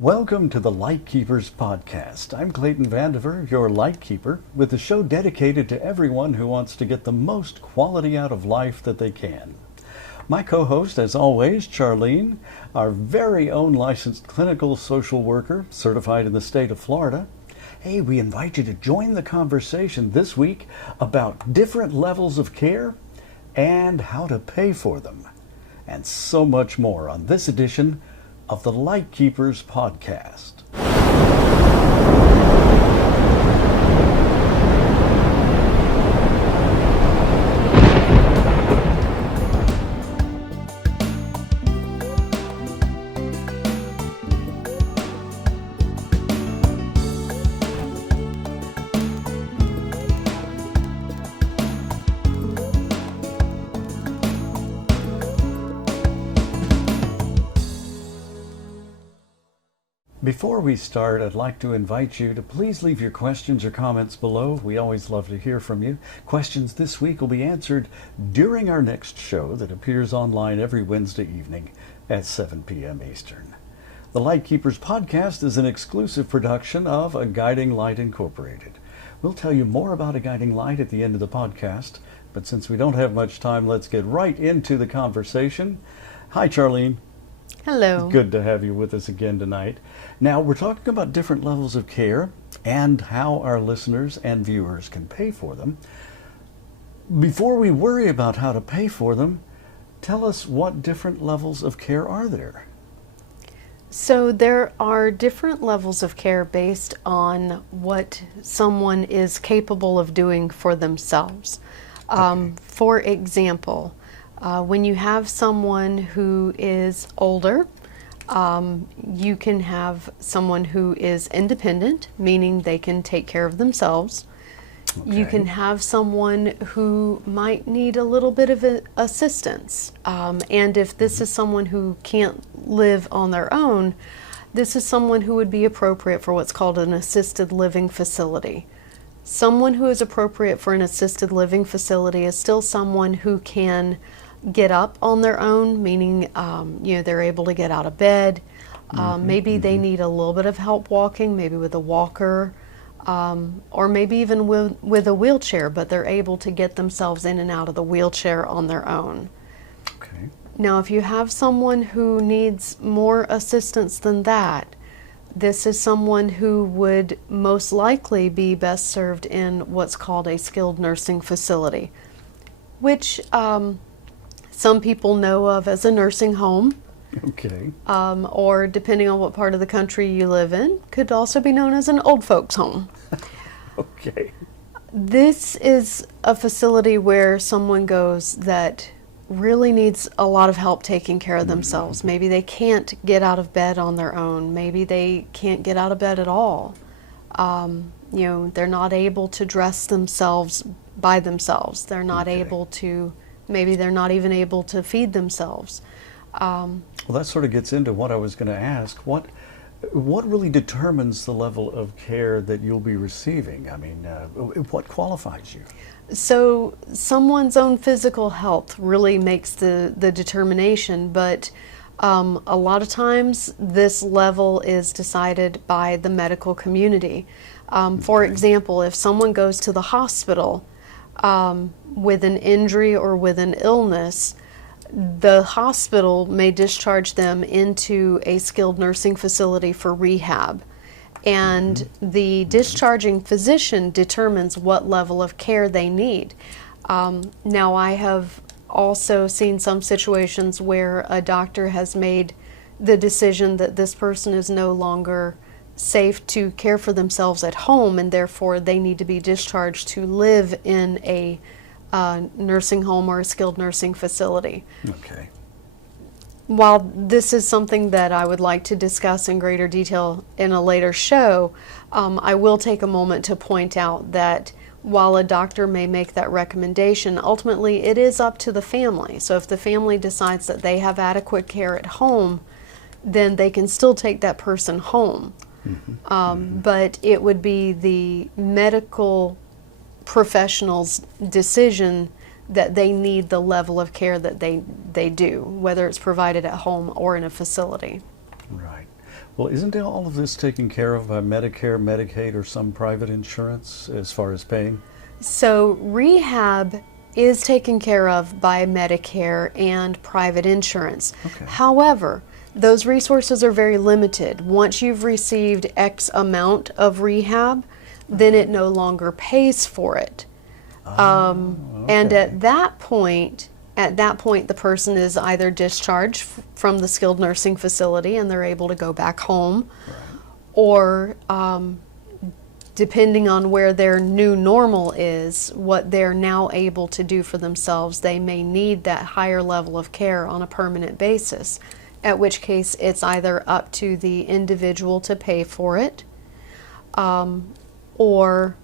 Welcome to the Lightkeepers Podcast. I'm Clayton Vandiver, your Lightkeeper, with a show dedicated to everyone who wants to get the most quality out of life that they can. My co-host, as always, Charlene, our very own licensed clinical social worker, certified in the state of Florida. Hey, we invite you to join the conversation this week about different levels of care and how to pay for them, and so much more on this edition of the Lightkeepers Podcast. Before we start, I'd like to invite you to please leave your questions or comments below. We always love to hear from you. Questions this week will be answered during our next show that appears online every Wednesday evening at 7 p.m. Eastern. The Lightkeepers Podcast is an exclusive production of A Guiding Light Incorporated. We'll tell you more about A Guiding Light at the end of the podcast, but since we don't have much time, let's get right into the conversation. Hi, Charlene. Hello. Good to have you with us again tonight. Now, we're talking about different levels of care and how our listeners and viewers can pay for them. Before we worry about how to pay for them, tell us what different levels of care are there? So there are different levels of care based on what someone is capable of doing for themselves. For example, when you have someone who is older, you can have someone who is independent, meaning they can take care of themselves. Okay. You can have someone who might need a little bit of assistance. And if this is someone who can't live on their own, this is someone who would be appropriate for what's called an assisted living facility. Someone who is appropriate for an assisted living facility is still someone who can get up on their own, meaning they're able to get out of bed. Maybe they need a little bit of help walking, maybe with a walker, or maybe even with a wheelchair, but they're able to get themselves in and out of the wheelchair on their own. Okay. Now, if you have someone who needs more assistance than that, this is someone who would most likely be best served in what's called a skilled nursing facility, which some people know of as a nursing home. Okay. Or depending on what part of the country you live in, could also be known as an old folks home. Okay. This is a facility where someone goes that really needs a lot of help taking care of themselves. Maybe they can't get out of bed on their own. Maybe they can't get out of bed at all. They're not able to dress themselves by themselves. They're not able to. Maybe they're not even able to feed themselves. Well, that sort of gets into what I was going to ask. What really determines the level of care that you'll be receiving? I mean, what qualifies you? So someone's own physical health really makes the determination, but a lot of times this level is decided by the medical community. For example, if someone goes to the hospital with an injury or with an illness, the hospital may discharge them into a skilled nursing facility for rehab. And the discharging physician determines what level of care they need. Now, I have also seen some situations where a doctor has made the decision that this person is no longer safe to care for themselves at home, and therefore they need to be discharged to live in a nursing home or a skilled nursing facility. Okay. While this is something that I would like to discuss in greater detail in a later show, I will take a moment to point out that while a doctor may make that recommendation, ultimately it is up to the family. So if the family decides that they have adequate care at home, then they can still take that person home. But it would be the medical professional's decision that they need the level of care that they do, whether it's provided at home or in a facility. Right. Well, isn't all of this taken care of by Medicare, Medicaid, or some private insurance as far as paying? So rehab is taken care of by Medicare and private insurance. Okay. However, those resources are very limited. Once you've received X amount of rehab, then it no longer pays for it. And at that point, the person is either discharged from the skilled nursing facility and they're able to go back home, Right. or depending on where their new normal is, what they're now able to do for themselves, they may need that higher level of care on a permanent basis, at which case it's either up to the individual to pay for it, or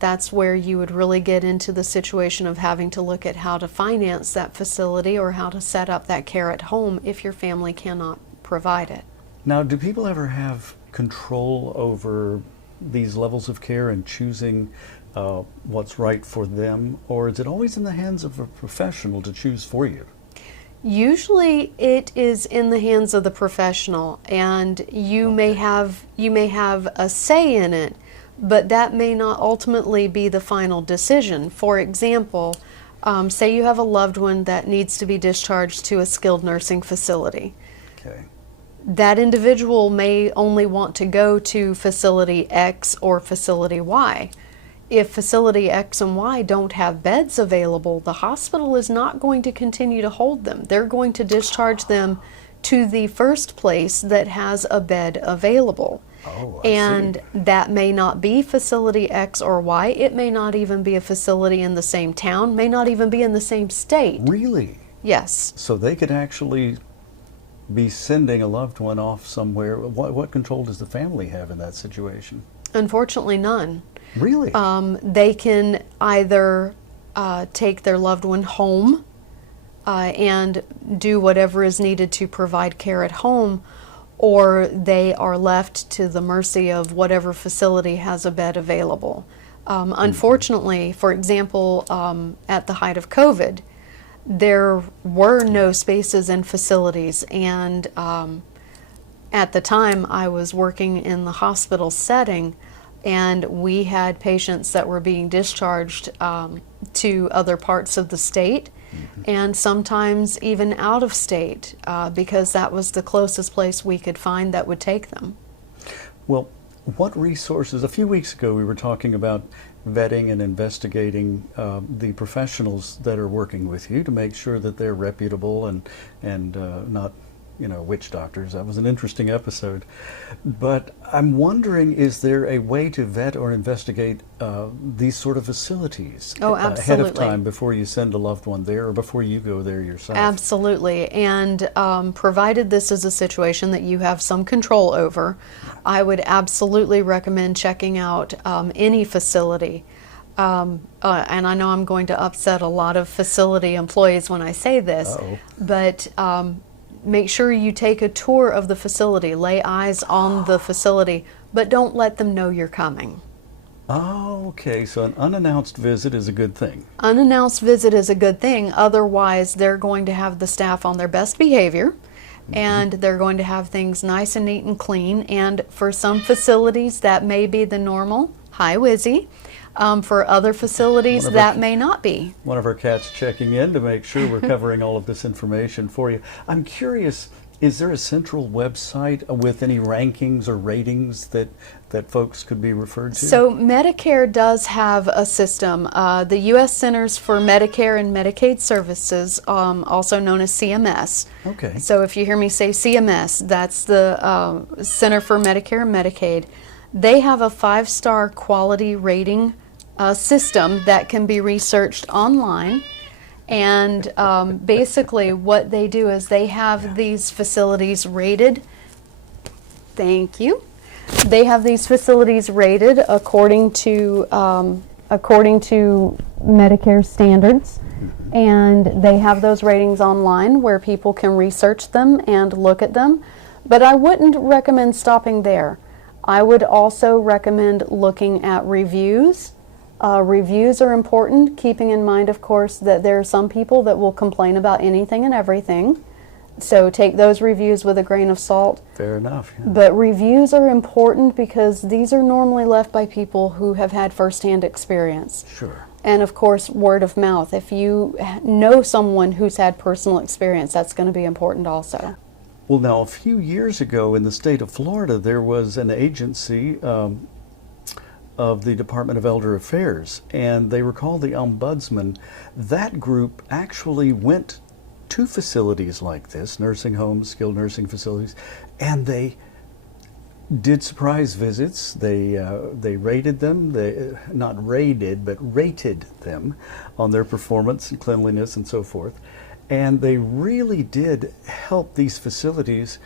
that's where you would really get into the situation of having to look at how to finance that facility or how to set up that care at home if your family cannot provide it. Now, do people ever have control over these levels of care and choosing what's right for them, or is it always in the hands of a professional to choose for you? Usually it is in the hands of the professional, and you may have a say in it, but that may not ultimately be the final decision. For example, say you have a loved one that needs to be discharged to a skilled nursing facility. Okay. That individual may only want to go to facility X or facility Y. If facility X and Y don't have beds available, the hospital is not going to continue to hold them. They're going to discharge them to the first place that has a bed available. Oh, I And see. that may not be facility X or Y. It may not even be a facility in the same town, may not even be in the same state. Really? Yes. So they could actually be sending a loved one off somewhere. What control does the family have in that situation? Unfortunately, none. Really? They can either take their loved one home and do whatever is needed to provide care at home, or they are left to the mercy of whatever facility has a bed available. Unfortunately, for example, at the height of COVID, there were no spaces in facilities, and at the time I was working in the hospital setting, and we had patients that were being discharged to other parts of the state, and sometimes even out of state, because that was the closest place we could find that would take them. Well, what resources, a few weeks ago we were talking about vetting and investigating the professionals that are working with you to make sure that they're reputable and not, witch doctors. That was an interesting episode. But I'm wondering, is there a way to vet or investigate these sort of facilities Oh, ahead of absolutely. time before you send a loved one there or before you go there yourself? Absolutely, and provided this is a situation that you have some control over, I would absolutely recommend checking out any facility. And I know I'm going to upset a lot of facility employees when I say this, Uh-oh. but make sure you take a tour of the facility, lay eyes on the facility, but don't let them know you're coming. Oh, okay. So an unannounced visit is a good thing. Unannounced visit is a good thing, otherwise they're going to have the staff on their best behavior, and they're going to have things nice and neat and clean, and for some facilities that may be the normal, hi Wizzy. For other facilities that may not be. One of our cats checking in to make sure we're covering all of this information for you. I'm curious, is there a central website with any rankings or ratings that folks could be referred to? So Medicare does have a system. The U.S. Centers for Medicare and Medicaid Services, also known as CMS. Okay. So if you hear me say CMS, that's the Center for Medicare and Medicaid. They have a 5-star quality rating system that can be researched online, and basically what they do is they have these facilities rated. Thank you. They have these facilities rated according to Medicare standards, and they have those ratings online where people can research them and look at them. But I wouldn't recommend stopping there. I would also recommend looking at reviews. Reviews are important, keeping in mind, of course, that there are some people that will complain about anything and everything. So take those reviews with a grain of salt. Fair enough. Yeah. But reviews are important because these are normally left by people who have had firsthand experience. Sure. And of course, word of mouth. If you know someone who's had personal experience, that's going to be important also. Well, now, a few years ago in the state of Florida, there was an agency of the Department of Elder Affairs, and they were called the Ombudsman. That group actually went to facilities like this, nursing homes, skilled nursing facilities, and they did surprise visits. They rated them. They not rated, but rated them on their performance and cleanliness and so forth. And they really did help these facilities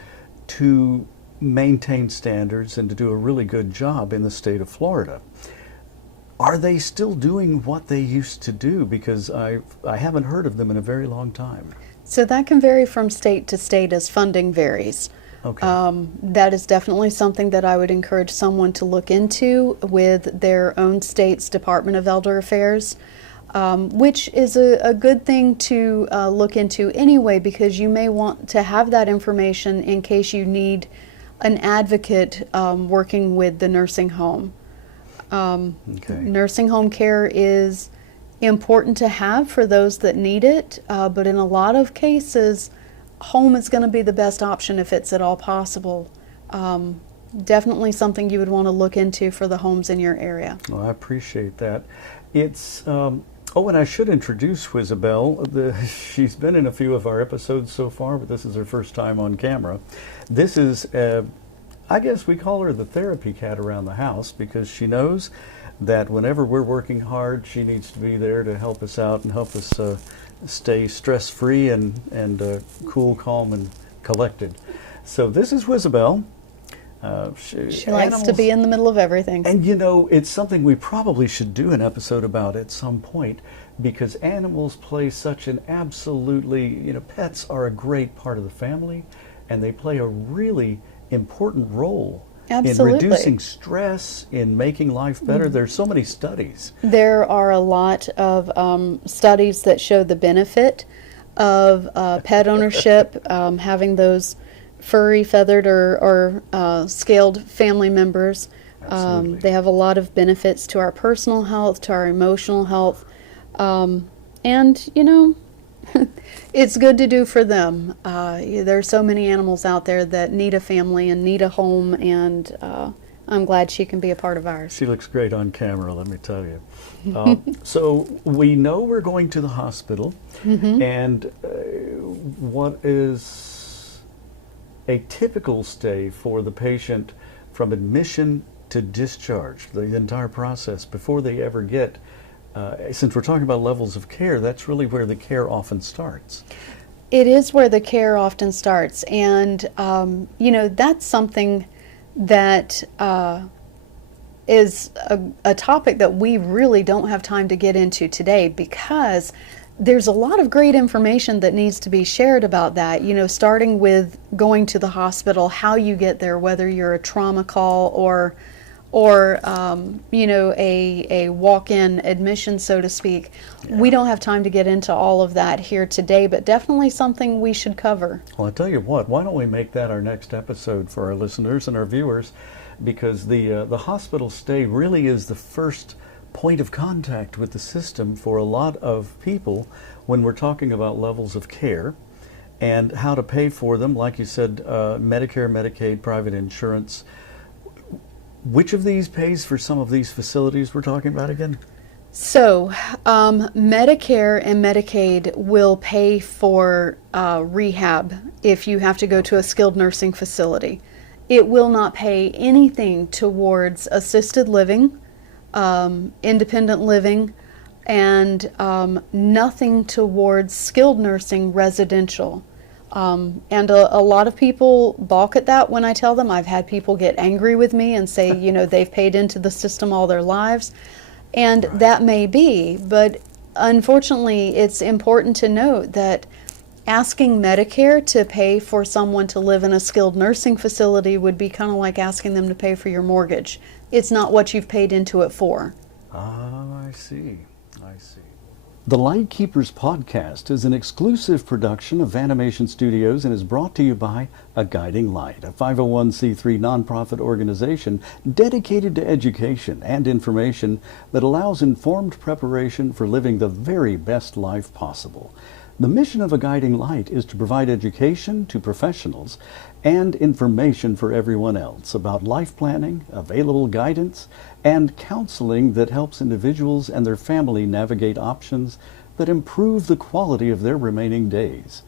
to maintain standards and to do a really good job in the state of Florida. Are they still doing what they used to do? Because I haven't heard of them in a very long time. So that can vary from state to state as funding varies. Okay. That is definitely something that I would encourage someone to look into with their own state's Department of Elder Affairs, which is a good thing to look into anyway, because you may want to have that information in case you need an advocate working with the nursing home. Okay. Nursing home care is important to have for those that need it, but in a lot of cases, home is going to be the best option if it's at all possible. Definitely something you would want to look into for the homes in your area. Well, I appreciate that. It's and I should introduce Isabel. She's been in a few of our episodes so far, but this is her first time on camera. This is, I guess we call her the therapy cat around the house, because she knows that whenever we're working hard, she needs to be there to help us out and help us stay stress-free and cool, calm, and collected. So this is Isabel. She likes to be in the middle of everything. And you know, it's something we probably should do an episode about at some point, because animals play such an absolutely, pets are a great part of the family, and they play a really important role Absolutely. in reducing stress, in making life better. There's so many studies. There are a lot of studies that show the benefit of pet ownership, having those furry, feathered, or scaled family members. They have a lot of benefits to our personal health, to our emotional health, and it's good to do for them. There are so many animals out there that need a family and need a home, and I'm glad she can be a part of ours. She looks great on camera, let me tell you. So we know we're going to the hospital, and what is a typical stay for the patient from admission to discharge, the entire process before they ever get, since we're talking about levels of care, that's really where the care often starts. It is where the care often starts, and that's something that is a topic that we really don't have time to get into today, because there's a lot of great information that needs to be shared about that, starting with going to the hospital, how you get there, whether you're a trauma call or a walk-in admission, so to speak. Yeah. We don't have time to get into all of that here today, but definitely something we should cover. Well, I tell you what, why don't we make that our next episode for our listeners and our viewers, because the hospital stay really is the first point of contact with the system for a lot of people when we're talking about levels of care and how to pay for them. Like you said, Medicare, Medicaid, private insurance. Which of these pays for some of these facilities we're talking about again? So, Medicare and Medicaid will pay for rehab if you have to go to a skilled nursing facility. It will not pay anything towards assisted living, independent living, and nothing towards skilled nursing residential. And a lot of people balk at that when I tell them. I've had people get angry with me and say, they've paid into the system all their lives. And right. That may be, but unfortunately, it's important to note that asking Medicare to pay for someone to live in a skilled nursing facility would be kind of like asking them to pay for your mortgage. It's not what you've paid into it for. Ah, I see. The Lightkeepers Podcast is an exclusive production of Vanimation Studios and is brought to you by A Guiding Light, a 501c3 nonprofit organization dedicated to education and information that allows informed preparation for living the very best life possible. The mission of A Guiding Light is to provide education to professionals and information for everyone else about life planning, available guidance, and counseling that helps individuals and their family navigate options that improve the quality of their remaining days.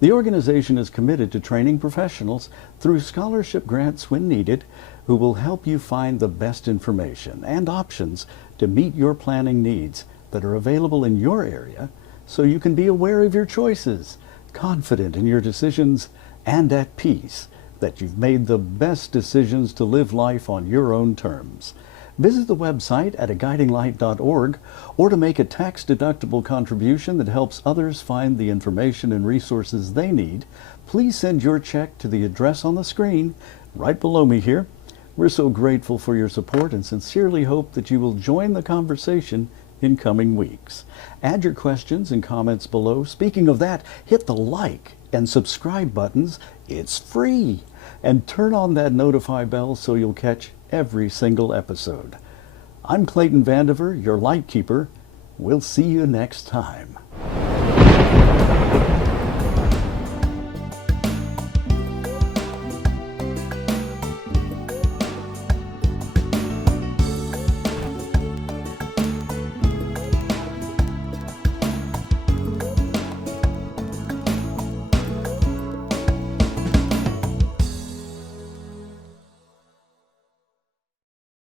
The organization is committed to training professionals through scholarship grants when needed, who will help you find the best information and options to meet your planning needs that are available in your area, so you can be aware of your choices, confident in your decisions, and at peace that you've made the best decisions to live life on your own terms. Visit the website at aguidinglight.org, or to make a tax-deductible contribution that helps others find the information and resources they need, please send your check to the address on the screen right below me here. We're so grateful for your support and sincerely hope that you will join the conversation in coming weeks. Add your questions and comments below. Speaking of that, hit the like and subscribe buttons. It's free. And turn on that notify bell so you'll catch every single episode. I'm Clayton Vandiver, your Lightkeeper. We'll see you next time.